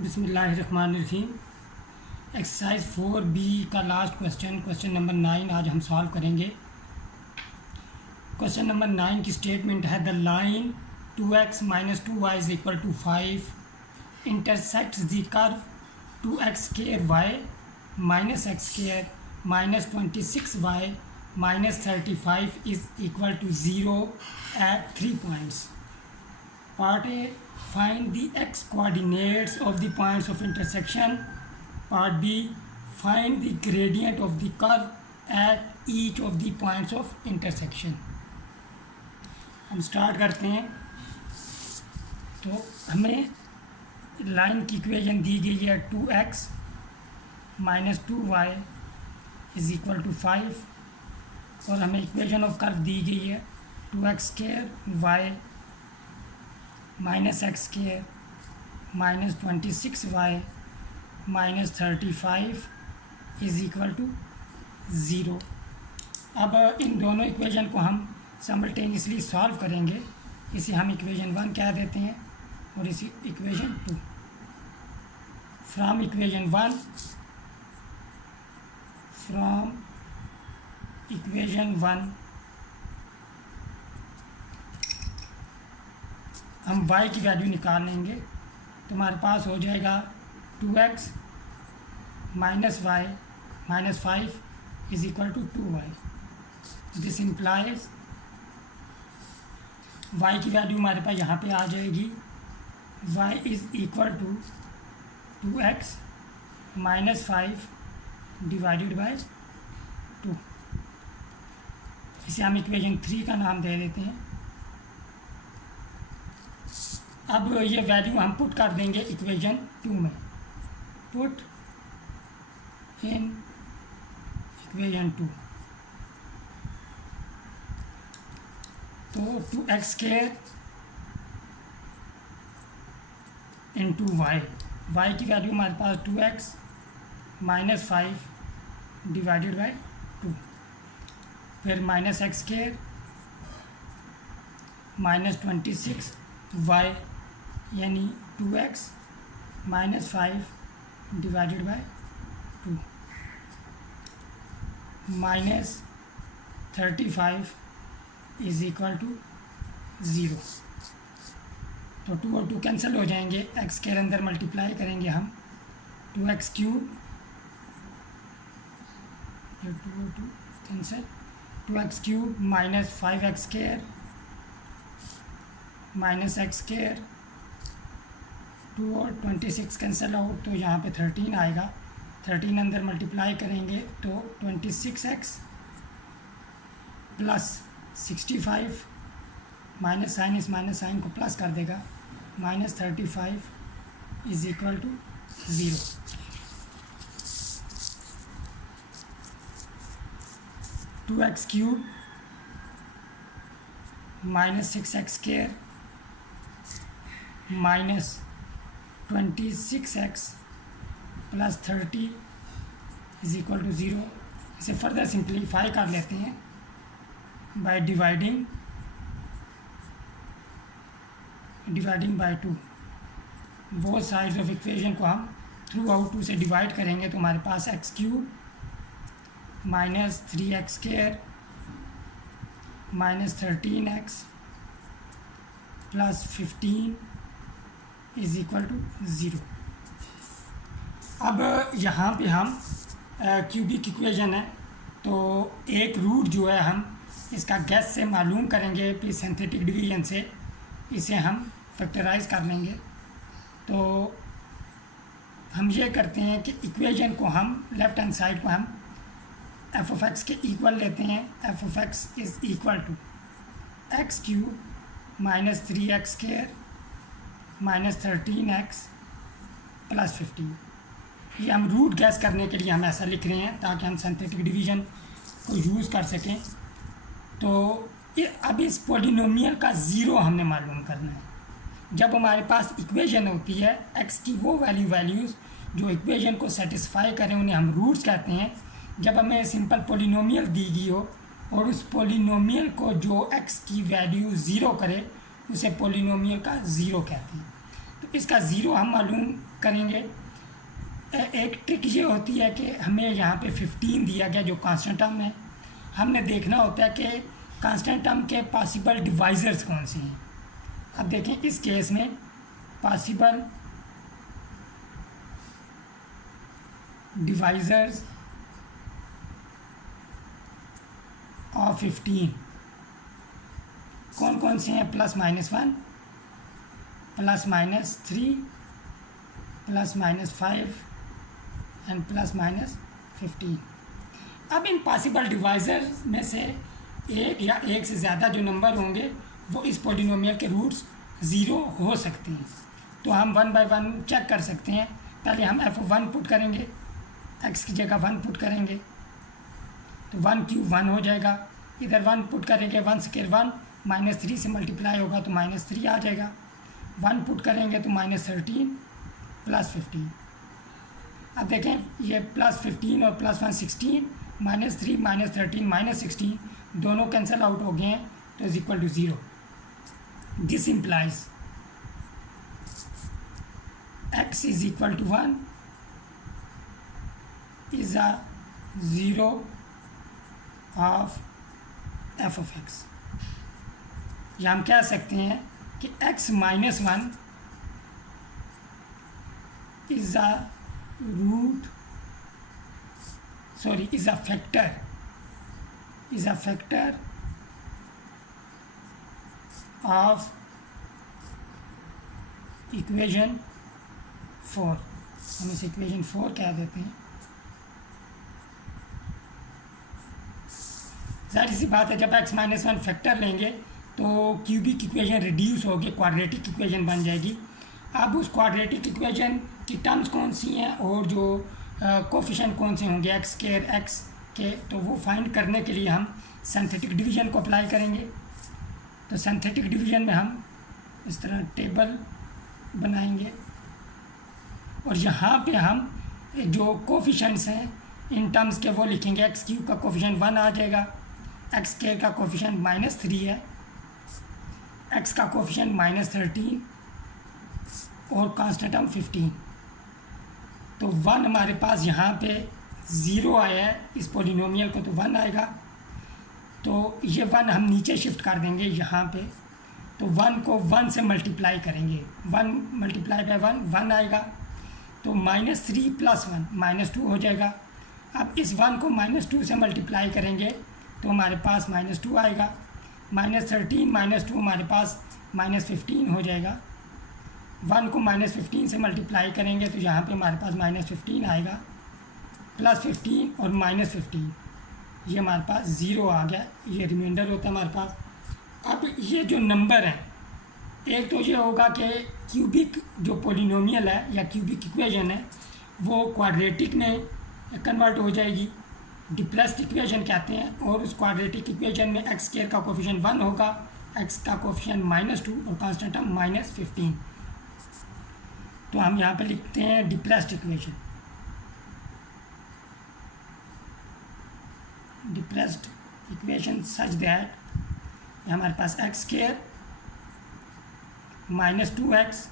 बिस्मिल्लाहिर्रहमानिर्रहीम। Exercise 4B का last question number 9 आज हम सॉल्व करेंगे। क्वेश्चन नंबर 9 की स्टेटमेंट है the line 2x - 2y is equal to 5 intersects the curve 2x² - x² - 26y - 35 is equal to 0 at 3 points. Part A, find the x coordinates of the points of intersection. Part B, find the gradient of the curve at each of the points of intersection. हम start करते हैं। तो हमें line की equation दी गई है 2x - 2y is equal to 5 और हमें इक्वेशन ऑफ कर्व दी गई है 2x² y -x² - 26y - 35 is equal to 0। अब इन दोनों इक्वेशन को हम साइमल्टेनियसली सॉल्व करेंगे। इसे हम इक्वेशन 1 कह देते हैं और इसी इक्वेशन 2। फ्रॉम इक्वेशन 1 हम y की वैल्यू निकाल लेंगे तो हमारे पास हो जाएगा 2x - y - 5 is equal to 2y। This implies y की वैल्यू हमारे पास यहाँ पे आ जाएगी y is equal to 2x - 5 divided by 2। इसे हम इक्वेशन 3 का नाम दे देते हैं। अब ये वैल्यू हम पुट कर देंगे इक्वेशन 2 में। पुट इन इक्वेशन 2 तो 2x² इंटू y की वैल्यू हमारे पास 2x - 5 डिवाइडेड बाय 2, फिर -x² - 26y यानी 2x - 5 divided by 2 -35 is equal to 0। तो 2 और 2 कैंसिल हो जाएंगे। x के अंदर मल्टीप्लाई करेंगे हम 2x³ ये 2 और 2 कैंसिल 2x³ - 5x² - x² 2 और 26 कैंसिल आउट तो यहाँ पे 13 आएगा। 13 अंदर मल्टीप्लाई करेंगे तो 26x प्लस 65 माइनस साइन इस माइनस साइन को प्लस कर देगा -35 is equal to 0। Two x³ - 6x² -26x plus 30 is equal to 0। इसे फर्दर सिंप्लीफाई कर लेते हैं बाय डिवाइडिंग बाय 2। वो साइड्स ऑफ इक्वेशन को हम थ्रू आउट 2 से डिवाइड करेंगे तो हमारे पास x³ - 3x² - 13x plus 15 is equal to 0। अब यहाँ पे हम क्यूबिक इक्वेशन है तो एक रूट जो है हम इसका गैस से मालूम करेंगे फिर सिंथेटिक डिवीजन से इसे हम फैक्टराइज कर लेंगे। तो हम ये करते हैं कि इक्वेशन को हम लेफ़्ट हैंड साइड को हम f(x) के इक्वल लेते हैं। f(x) is equal to x³ - 3x² - 13x plus 15। ये हम रूट गैस करने के लिए हम ऐसा लिख रहे हैं ताकि हम सिंथेटिक डिवीजन को यूज़ कर सकें। तो ये अब इस पॉलिनोमियल का ज़ीरो हमने मालूम करना है। जब हमारे पास इक्वेशन होती है x की वो वैल्यूज़ जो इक्वेशन को सेटिस्फाई करें उन्हें हम रूट्स कहते हैं। जब हमें सिंपल पॉलिनोमियल दी गई हो और उस पॉलिनोमियल को जो x की वैल्यू ज़ीरो करे उसे पॉलिनोमियल का ज़ीरो कहते हैं। तो इसका ज़ीरो हम मालूम करेंगे। एक ट्रिक ये होती है कि हमें यहाँ पे 15 दिया गया जो कांस्टेंट टर्म है, हमने देखना होता है कि कांस्टेंट टर्म के पॉसिबल डिवाइज़र्स कौन से हैं। अब देखें इस केस में पॉसिबल डिवाइज़र्स ऑफ 15 कौन कौन से हैं? +-1, +-3, +-5 एंड +-15। अब इन पॉसिबल डिवाइज़र में से एक या एक से ज़्यादा जो नंबर होंगे वो इस पॉलिनोमियल के रूट्स 0 हो सकते हैं। तो हम 1 बाय 1 चेक कर सकते हैं। पहले हम f1 पुट करेंगे, x की जगह 1 पुट करेंगे तो 1 क्यूब 1 हो जाएगा। इधर 1 पुट करेंगे, 1 स्क्वायर 1 -3 से मल्टीप्लाई होगा तो -3 आ जाएगा। 1 पुट करेंगे तो -13 +15। अब देखें ये +15 और +1 16, -3 -13 -16 दोनों कैंसिल आउट हो गए हैं तो is equal to 0। This implies x is equal to 1 is a 0 of f of x। या हम कह सकते हैं कि x - 1 is a root sorry is a factor of equation 4। हम इसे इक्वेशन 4 कह देते हैं। ज़ाहिर सी बात है जब x - 1 फैक्टर लेंगे तो क्यूबिक इक्वेशन रिड्यूस होगी, क्वाड्रेटिक इक्वेशन बन जाएगी। अब उस क्वाड्रेटिक इक्वेशन की टर्म्स कौन सी हैं और जो कोफिशिएंट कौन से होंगे x² x के, तो वो फाइंड करने के लिए हम सिंथेटिक डिवीज़न को अप्लाई करेंगे। तो सिंथेटिक डिवीज़न में हम इस तरह टेबल बनाएंगे और यहाँ पे हम जो कोफिशिएंट्स हैं इन टर्म्स के वो लिखेंगे। x³ का कोफिशिएंट 1 आ जाएगा, x² का कोफिशिएंट -3 है, x का कोफिशिएंट -13 और कांस्टेंट टर्म 15। तो 1 हमारे पास यहाँ पे 0 आया है, इस पॉलिनोमियल को तो 1 आएगा। तो ये 1 हम नीचे शिफ्ट कर देंगे यहाँ पे, तो 1 को 1 से मल्टीप्लाई करेंगे, 1 मल्टीप्लाई बाय 1 आएगा। तो -3 + 1 -2 हो जाएगा। अब इस 1 को -2 से मल्टीप्लाई करेंगे तो हमारे पास -2 आएगा। -13 -2 हमारे पास -15 हो जाएगा। 1 को -15 से मल्टीप्लाई करेंगे तो यहाँ पे हमारे पास -15 आएगा, +15 और -15 ये हमारे पास 0 आ गया, ये रिमाइंडर होता है हमारे पास। अब ये जो नंबर है, एक तो ये होगा कि क्यूबिक जो पॉलिनोमियल है या क्यूबिक इक्वेशन है वो क्वाड्रेटिक में कन्वर्ट हो जाएगी, डिप्रेस्ड इक्वेशन कहते हैं। और उस क्वाड्रेटिक इक्वेशन में x² का कोफिशिएंट 1 होगा, x का कोफिशिएंट -2 और कांस्टेंट टर्म -15। तो हम यहाँ पे लिखते हैं डिप्रेस्ड इक्वेशन, सच दैट हमारे पास x² -2x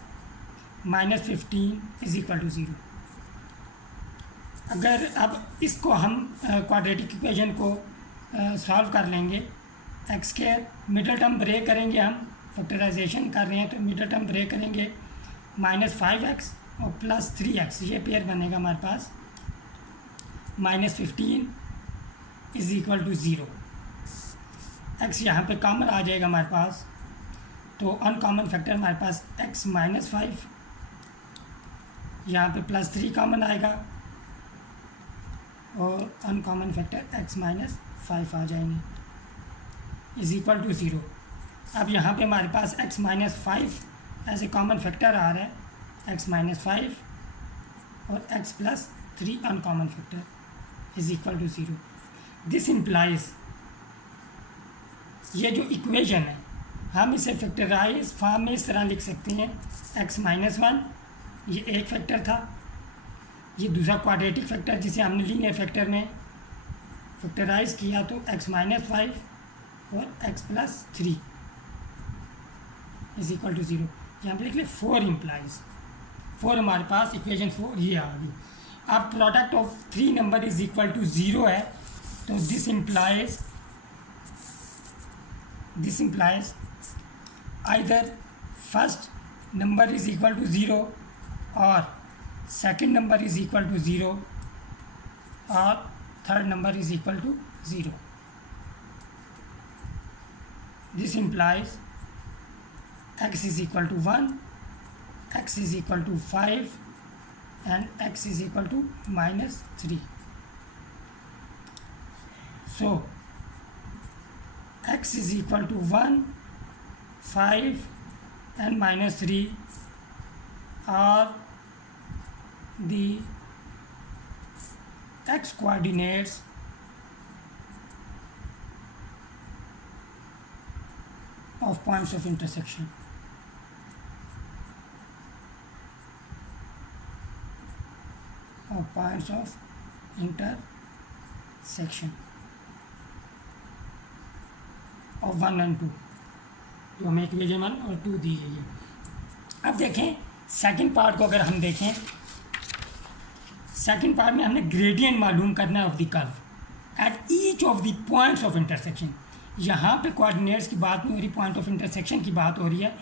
-15 is equal to 0। अगर अब इसको हम क्वाड्रेटिक इक्वेशन को सॉल्व कर लेंगे, x² मिडल टर्म ब्रेक करेंगे, हम फैक्टराइजेशन कर रहे हैं तो मिडल टर्म ब्रेक करेंगे, -5x और +3x ये पेयर बनेगा हमारे पास, -15 इज इक्वल टू 0। x यहाँ पे कॉमन आ जाएगा हमारे पास, तो अनकॉमन फैक्टर हमारे पास x -5, यहाँ पे +3 कॉमन आएगा और अनकॉमन फैक्टर x -5 आ जाएंगे, इज इक्वल टू 0। अब यहाँ पे हमारे पास x -5 as a common factor आ रहा है, x -5 और x +3 uncommon factor is equal to 0। This implies ये जो इक्वेशन है हम इसे फैक्टराइज फॉर्म में इस तरह लिख सकते हैं, x -1 ये एक फैक्टर था, ये दूसरा क्वाड्रेटिक फैक्टर जिसे हमने लीनियर फैक्टर में फैक्टराइज किया तो x -5 और x +3 इज इक्वल टू 0। यहाँ पे लिख ले 4 इम्प्लाइज 4 हमारे पास इक्वेशन 4 ये आ गई। अब product of 3 number is equal to 0 है, तो this implies either first number is equal to 0 और second number is equal to 0 और third number is equal to 0। This implies x is equal to 1, x is equal to 5 and x is equal to -3. So x is equal to 1, 5 and -3 are the x coordinates of points of intersection. Of 1 and 2, जो हमें equation 1 और 2 दी गई है। अब देखें second part को, अगर हम देखें सेकंड पार्ट में हमने ग्रेडियंट मालूम करना है of the curve at each of the points of intersection. यहाँ पे कोऑर्डिनेट्स की बात नहीं हो रही, पॉइंट ऑफ इंटरसेक्शन की बात हो रही है।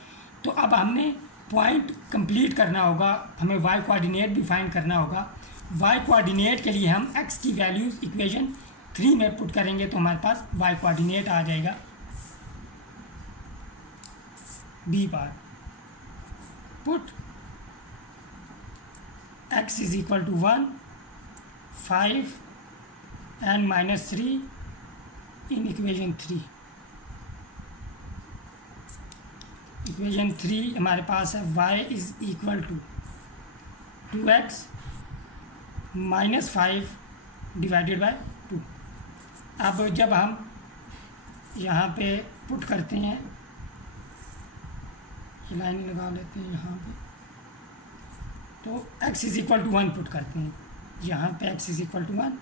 तो अब हमने पॉइंट कंप्लीट करना होगा, हमें वाई कोऑर्डिनेट भी फाइंड करना होगा। वाई कोऑर्डिनेट के लिए हम एक्स की वैल्यूज़ इक्वेशन 3 में पुट करेंगे तो हमारे पास वाई कोऑर्डिनेट आ जाएगा बी बार। Put x is equal to 1, 5 and -3 in equation 3। Equation 3 हमारे पास है y is equal to 2x -5 divided by 2। अब जब हम यहाँ पे पुट करते हैं, ये लाइन लगा लेते हैं यहाँ पे, तो x is equal to 1 put करते हैं। यहाँ पे x is equal to 1,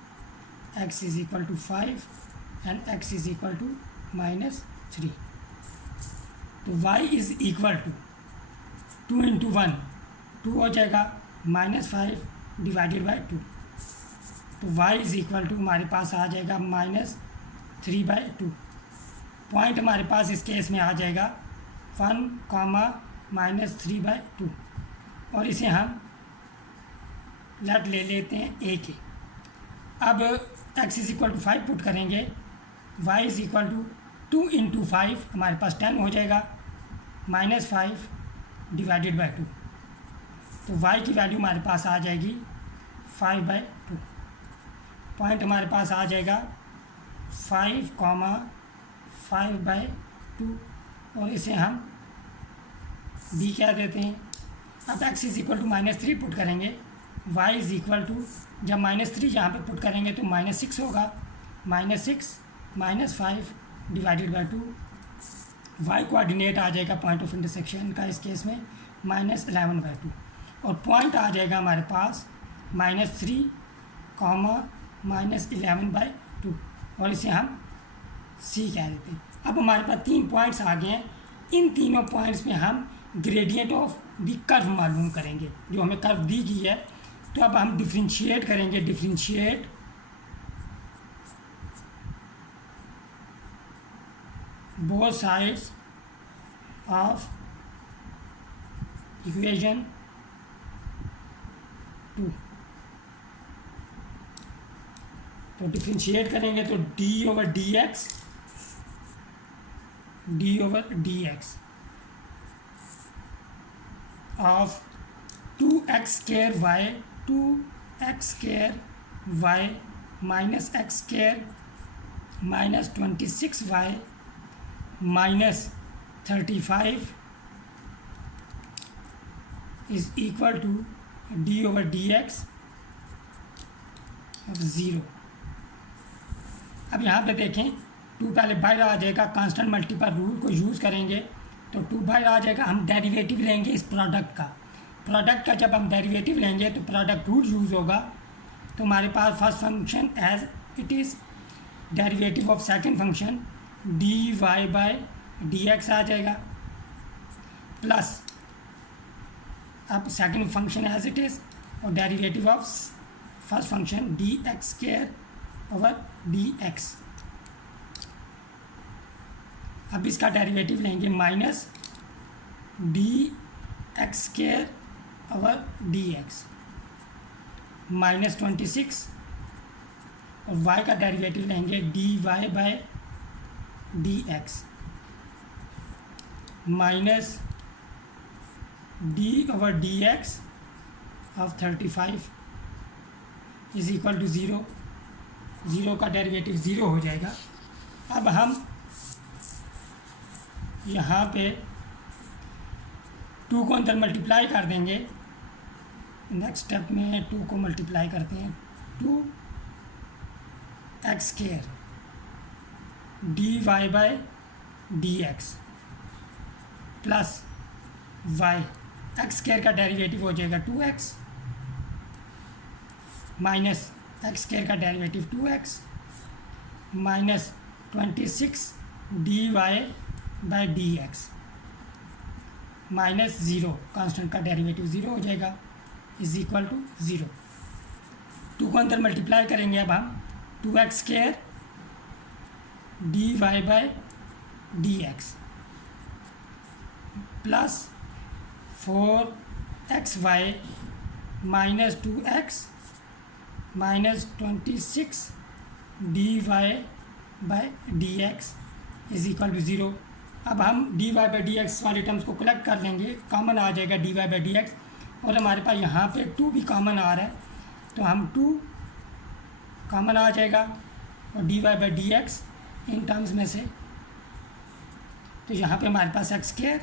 x is equal to 5 and x is equal to -3। तो y is equal to 2 into 1 2 हो जाएगा, -5 डिवाइडेड बाय 2। तो y इज इक्वल टू हमारे पास आ जाएगा -3/2। पॉइंट हमारे पास इस केस में आ जाएगा 1, -3/2 और इसे हम लेट ले लेते हैं a के। अब x is equal to 5 put करेंगे, y is equal to 2 into 5 हमारे पास 10 हो जाएगा, -5 डिवाइडेड बाय 2। तो y की वैल्यू हमारे पास आ जाएगी 5/2। पॉइंट हमारे पास आ जाएगा 5, 5/2 और इसे हम b क्या देते हैं। अब x is equal to -3 put करेंगे, y इज इक्वल टू जब -3 यहाँ पे पुट करेंगे तो -6 होगा, -6 -5 डिवाइडेड बाय 2। y कोऑर्डिनेट आ जाएगा पॉइंट ऑफ इंटरसेक्शन का इस केस में -11/2 और पॉइंट आ जाएगा हमारे पास -3, -11/2 और इसे हम c कह देते हैं। अब हमारे पास 3 पॉइंट्स आ गए हैं। इन तीनों पॉइंट्स में हम ग्रेडियंट ऑफ द कर्व मालूम करेंगे, जो हमें कर्व दी गई है। तो अब हम डिफ्रेंशिएट करेंगे, differentiate both sides of equation 2। तो डिफ्रेंशिएट करेंगे तो d/dx of 2x square y minus x square minus 26y minus 35 is equal to d/dx of 0। अब यहाँ पे देखें 2 पहले बाहर आ जाएगा, कांस्टेंट मल्टीपल रूल को यूज़ करेंगे तो 2 बाहर आ जाएगा। हम डेरिवेटिव लेंगे इस प्रोडक्ट का जब हम डेरिवेटिव लेंगे तो प्रोडक्ट रूल यूज़ होगा। तो हमारे पास first function as it is, derivative of second function dy/dx आ जाएगा, प्लस अब second function as it is और derivative of first function d x square over d x. अब इसका डेरिवेटिव लेंगे minus d x square over d x minus 26 और y का derivative लेंगे d y by d x minus d over d x of 35 is equal to 0। 0 का derivative 0 हो जाएगा। अब हम यहाँ पे 2 को अंदर मल्टीप्लाई कर देंगे। नेक्स्ट स्टेप में 2 को मल्टीप्लाई करते हैं। 2 x square d y by d x plus y x square का डेरिवेटिव हो जाएगा 2x माइनस एक्स स्क्वायर का derivative 2x minus 26 d y by d x minus 0 constant का डेरिवेटिव 0 हो जाएगा इज इक्वल टू 0। 2 को अंदर मल्टीप्लाई करेंगे अब हम 2x square d y by d x plus 4xy minus 2x minus 26 d y by d x is equal to 0। अब हम d y by d x वाले टर्म्स को कलेक्ट कर लेंगे, कॉमन आ जाएगा d y by d x और हमारे पास यहाँ पे 2 भी कॉमन आ रहा है तो हम 2 कॉमन आ जाएगा और d y by d x इन टर्म्स में से, तो यहाँ पे हमारे पास एक्स स्क्वायर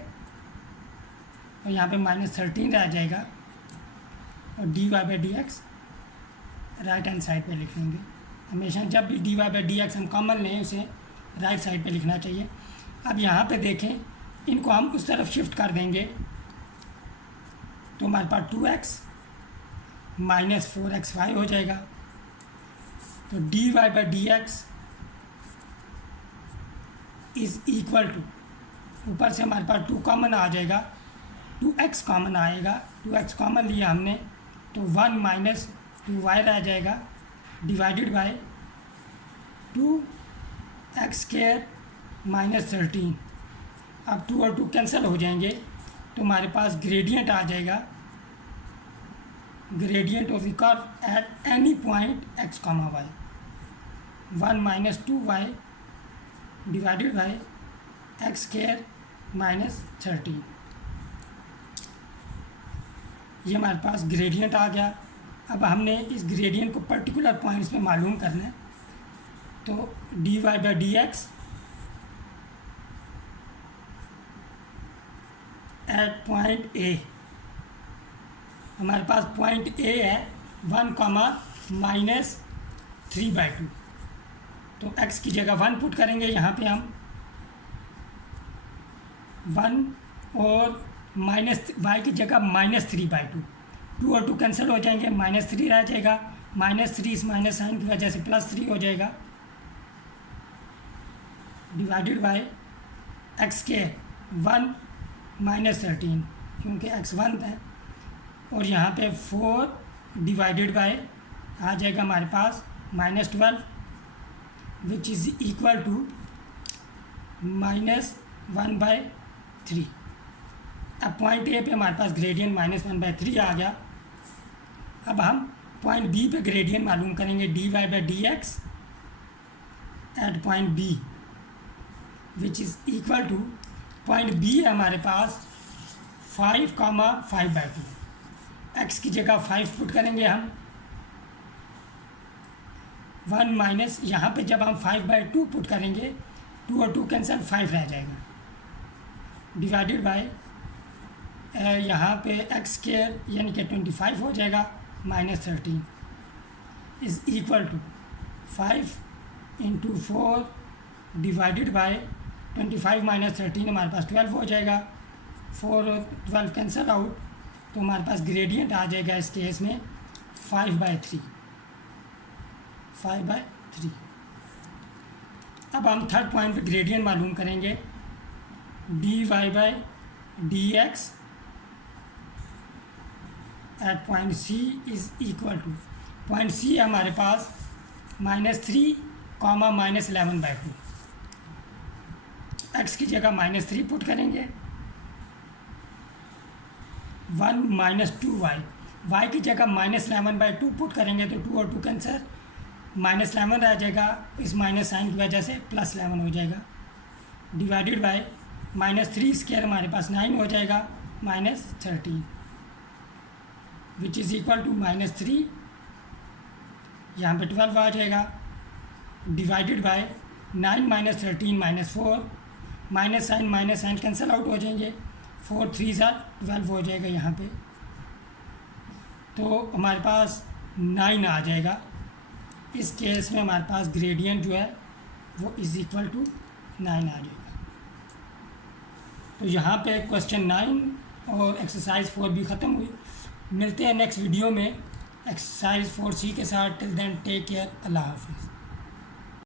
और यहाँ पे माइनस 13 रह जाएगा और d y by d x right hand side पे लिख लेंगे। हमेशा जब भी d y by d x हम कॉमन लें उसे राइट साइड पे लिखना चाहिए। अब यहाँ पे देखें इनको हम उस तरफ शिफ्ट कर देंगे तो हमारे पास 2x माइनस 4xy हो जाएगा। तो d y by d x is equal to, ऊपर से हमारे पास 2 कॉमन आ जाएगा, 2x कॉमन आएगा, 2x कॉमन लिया हमने तो 1 माइनस 2y रह जाएगा divided bye 2x square minus 13। अब 2 और 2 कैंसिल हो जाएंगे तो हमारे पास ग्रेडियंट आ जाएगा, gradient of the curve at any point x comma y 1 minus 2y divided by x square minus 13। ये हमारे पास ग्रेडियंट आ गया। अब हमने इस ग्रेडियंट को पर्टिकुलर पॉइंट्स में मालूम करना है तो d y by d x at point A, हमारे पास पॉइंट ए है 1 कॉमा माइनस 3/2 तो x की जगह 1 पुट करेंगे। यहाँ पे हम 1 और माइनस y की जगह माइनस 3/2, 2 और 2 कैंसिल हो जाएंगे, माइनस 3 रह जाएगा, माइनस 3 इस माइनस साइन की वजह से प्लस 3 हो जाएगा डिवाइडेड बाय एक्स के 1 माइनस 13 क्योंकि x 1 है और यहाँ पे 4 डिवाइडेड बाय आ जाएगा हमारे पास minus 12 which is equal to minus 1/3। अब पॉइंट ए पे हमारे पास ग्रेडियंट माइनस 1/3 आ गया। अब हम पॉइंट बी पे ग्रेडियंट मालूम करेंगे d y by d x at point B which is equal to, point B है हमारे पास 5 कॉमा 5/2, एक्स की जगह 5 पुट करेंगे हम 1 माइनस, यहाँ पे जब हम 5/2 पुट करेंगे 2 और 2 कैंसिल 5 रह जाएगा डिवाइडेड बाय यहाँ पे एक्स स्क्वायर यानी कि 25 हो जाएगा minus 13 is equal to 5 into 4 divided by 25 minus 13 हमारे पास 12 हो जाएगा। 4 और 12 कैंसिल आउट तो हमारे पास ग्रेडियंट आ जाएगा इस केस में 5/3। अब हम थर्ड पॉइंट पे ग्रेडियंट मालूम करेंगे d y by d x at point C is equal to, point C है हमारे पास -3, -11/2। एक्स की जगह -3 पुट करेंगे, 1 - 2y, वाई की जगह -11/2 पुट करेंगे तो 2 और 2 कैंसर, -11 रह जाएगा, इस माइनस साइन की वजह से +11 हो जाएगा, डिवाइडेड बाय -3² हमारे पास 9 हो जाएगा, -13 विच इज़ इक्वल टू -3, यहाँ पे 12 आ जाएगा, divided by 9 - 13 -4, minus sign cancel out हो जाएंगे, 4 3 12 हो जाएगा यहाँ पे, तो हमारे पास 9 आ जाएगा। इस केस में हमारे पास ग्रेडियंट जो है वो इज़ इक्वल टू 9 आ जाएगा। तो यहाँ पे क्वेश्चन 9 और एक्सरसाइज 4 भी ख़त्म हुई। मिलते हैं नेक्स्ट वीडियो में एक्सरसाइज 4C के साथ। टिल देन टेक केयर, अल्लाह हाफिज़।